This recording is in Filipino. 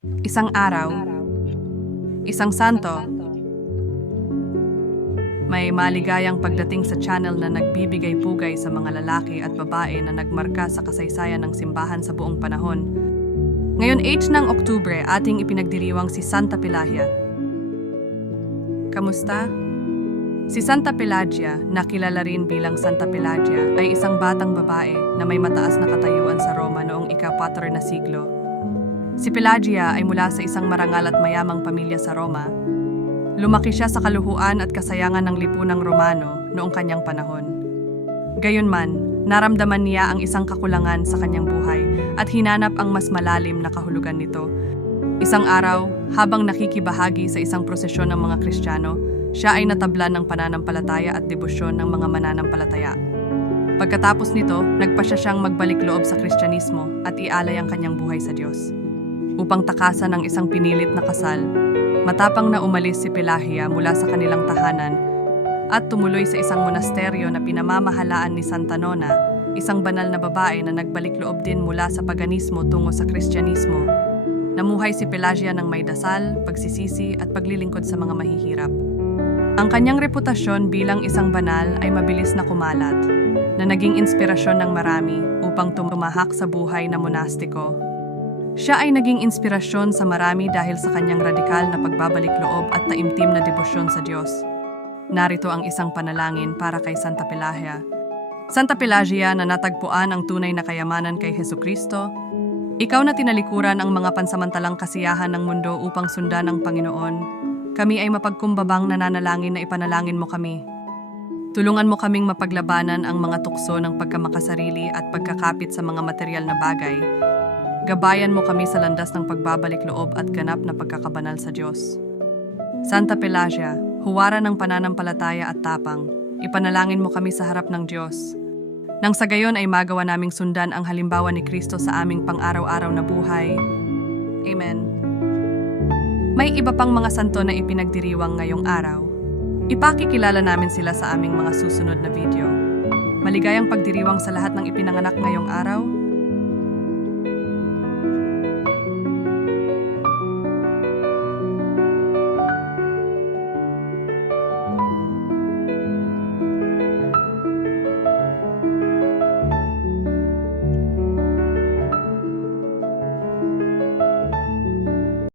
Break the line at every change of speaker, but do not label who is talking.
Isang araw, isang santo, may maligayang pagdating sa channel na nagbibigay pugay sa mga lalaki at babae na nagmarka sa kasaysayan ng simbahan sa buong panahon. Ngayon 8 ng Oktubre, ating ipinagdiriwang si Santa Pelagia. Kamusta? Si Santa Pelagia, na kilala rin bilang Santa Pelagia, ay isang batang babae na may mataas na katayuan sa Roma noong ika-4 na siglo. Si Pelagia ay mula sa isang marangal at mayamang pamilya sa Roma. Lumaki siya sa kaluhuan at kasayangan ng lipunang Romano noong kanyang panahon. Gayunman, naramdaman niya ang isang kakulangan sa kanyang buhay at hinanap ang mas malalim na kahulugan nito. Isang araw, habang nakikibahagi sa isang prosesyon ng mga Kristiyano, siya ay natablan ng pananampalataya at debosyon ng mga mananampalataya. Pagkatapos nito, nagpa siya siyang magbalik loob sa Kristyanismo at ialay ang kanyang buhay sa Diyos. Upang takasan ang isang pinilit na kasal, matapang na umalis si Pelahia mula sa kanilang tahanan at tumuloy sa isang monasteryo na pinamamahalaan ni Santa Nona, isang banal na babae na nagbalik loob din mula sa paganismo tungo sa Kristyanismo. Namuhay si Pelagia ng may dasal, pagsisisi at paglilingkod sa mga mahihirap. Ang kanyang reputasyon bilang isang banal ay mabilis na kumalat, na naging inspirasyon ng marami upang tumahak sa buhay na monastiko. Siya ay naging inspirasyon sa marami dahil sa kanyang radikal na pagbabalik loob at taimtim na debosyon sa Diyos. Narito ang isang panalangin para kay Santa Pelagia. Santa Pelagia na natagpuan ang tunay na kayamanan kay Heso Kristo, ikaw na tinalikuran ang mga pansamantalang kasiyahan ng mundo upang sundan ang Panginoon, kami ay mapagkumbabang nananalangin na ipanalangin mo kami. Tulungan mo kaming mapaglabanan ang mga tukso ng pagkamakasarili at pagkakapit sa mga material na bagay. Gabayan mo kami sa landas ng pagbabalik loob at ganap na pagkakabanal sa Diyos. Santa Pelagia, huwara ng pananampalataya at tapang, ipanalangin mo kami sa harap ng Diyos. Nang sa gayon ay magawa naming sundan ang halimbawa ni Kristo sa aming pang-araw-araw na buhay. Amen. May iba pang mga santo na ipinagdiriwang ngayong araw. Ipakikilala namin sila sa aming mga susunod na video. Maligayang pagdiriwang sa lahat ng ipinanganak ngayong araw